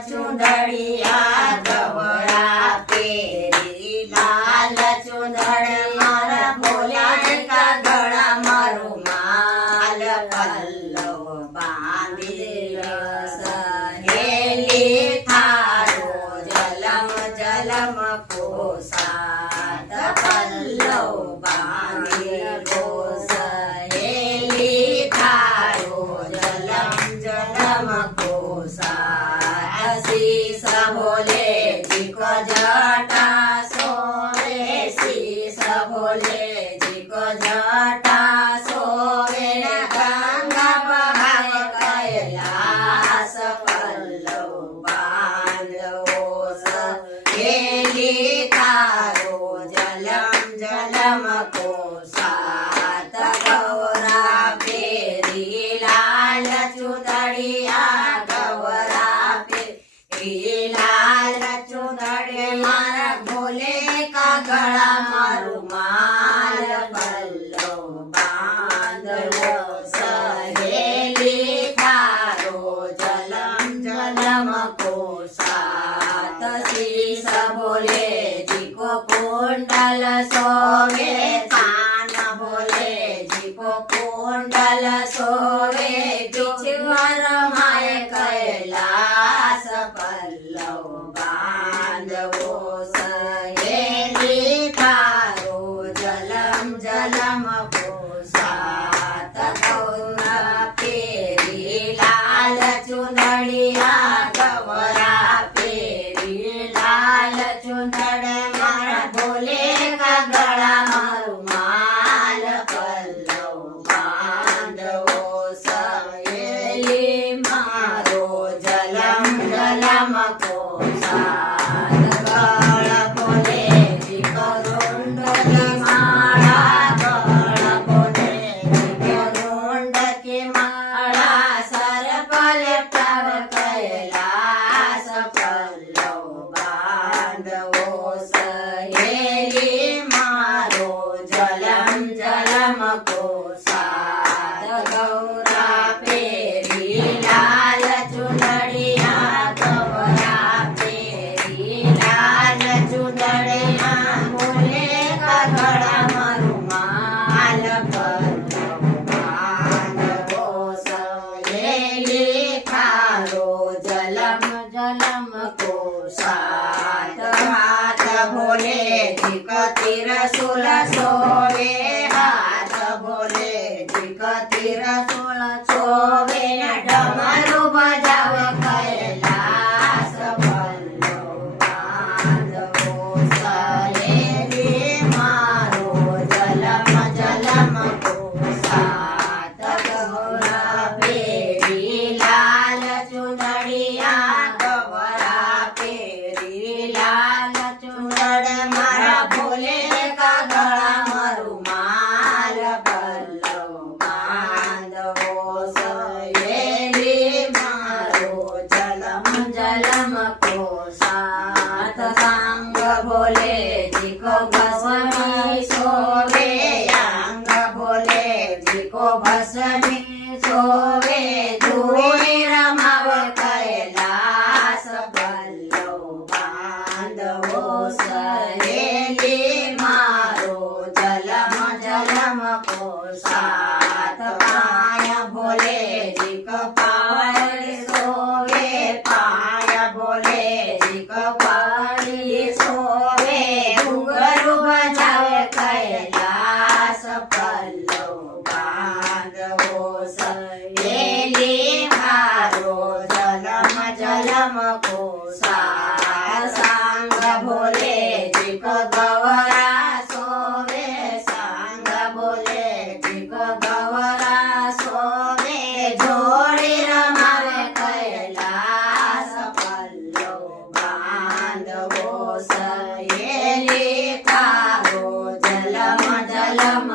ચુંદડિયા ગવરા પેરી લાલ ચુંદડી મારા ભોલે કા ગળામાં રૂમાલ પલ્લવ બાંધી સહેલી થારો જલમ જલમ કોસાત પલ્લવ બાંધી સહેલી થારો જલમ જલમ કોસાત શીશ ભોલે જી કો જટા સોવે શીશ ભોલે જી કો જટા સોવે ગંગા બહાય કૈલાસ પલ્લવ બાંધવો સહેલી તારો જલમ જલમ કોસાત ગૌરા પેરી લાલ ચુંદડિયા ગૌરા પેરી લાલ ચુંદડી મારા ભોલે કા ગળામાં રૂમાલ પલ્લવ બાંધવો સહેલી તારો જલમ જલમ કોસાત શીશ ભોલે જી કો કુંડલ સોવે કાન ભોલે જી કો કુંડલ સોવે બીચવાર માય કૈલાસ પલ્લવ બાંધવો સહેલી તારો જલમ જલમ કોસાત ગૌરા પેરી લાલ ચુંદડિયા ગવરા પેરી લાલ ચુંદડી મારા ભોલે કા ગળામાં રૂમાલ પલ્લવ બાંધવો સહેલી મારો જલમ જલમ કોસાત ગળ ભોલે જી કો રૂંડ માળા ગળ ભોલે જી કો રૂંડ કે માળા સર પલટાવ કૈલાસ પલ્લવ બાંધવો સહેલી મારો જલમ જલમ કોસાત ગૌરા પેરી લાલ ચુંદડિયા ગૌરા પેરી લાલ ચુંદડિયા ભોલે કા ગળામાં રૂમાલ પલ્લવ બાંધવો સહેલી તારો જલમ જલમ કોસાત હાથ ભોલે જી કો તિરસુલ સોવે હાથ ભોલે જી કો તિરસુલ સોવે ડમરુ બજાવ કૈલાસ પલ્લવ બાંધવો સહેલી મારો જલમ જલમ કોસાત ગૌરા પેરી લાલ ચુંદડિયા ગવરા પેરી લાલ ચુંદડી મારા ભોલે કા ગળામાં રૂમાલ પલ્લવ બાંધવો સહેલી મારો જલમ જલમ કોસાત સાંગ ભોલે જી કો ભસ્મી સોવે અંગ ભોલે જી કો ભસ્મી સોવે ધૂળી રમાવ કૈલાસ પલ્લવ બાંધવો સહેલી મારો જલમ જલમ કોસાત પાય ભોલે જી કો પાવડી સોવે પાય ભોલે જી કો પાવડી સોવે ઘુંઘરુ બજાવે કૈલાસ પલ્લવ બાંધવો સહેલી મારો જલમ જલમ કોસાત સાંગ ભોલે જી કો ગવરા સોવે સાંગ ભોલે જી કો ગવરા સોવે જોડી રમાવે કૈલાસ પલ્લવ બાંધવો સહેલી તારો જલમ જલમ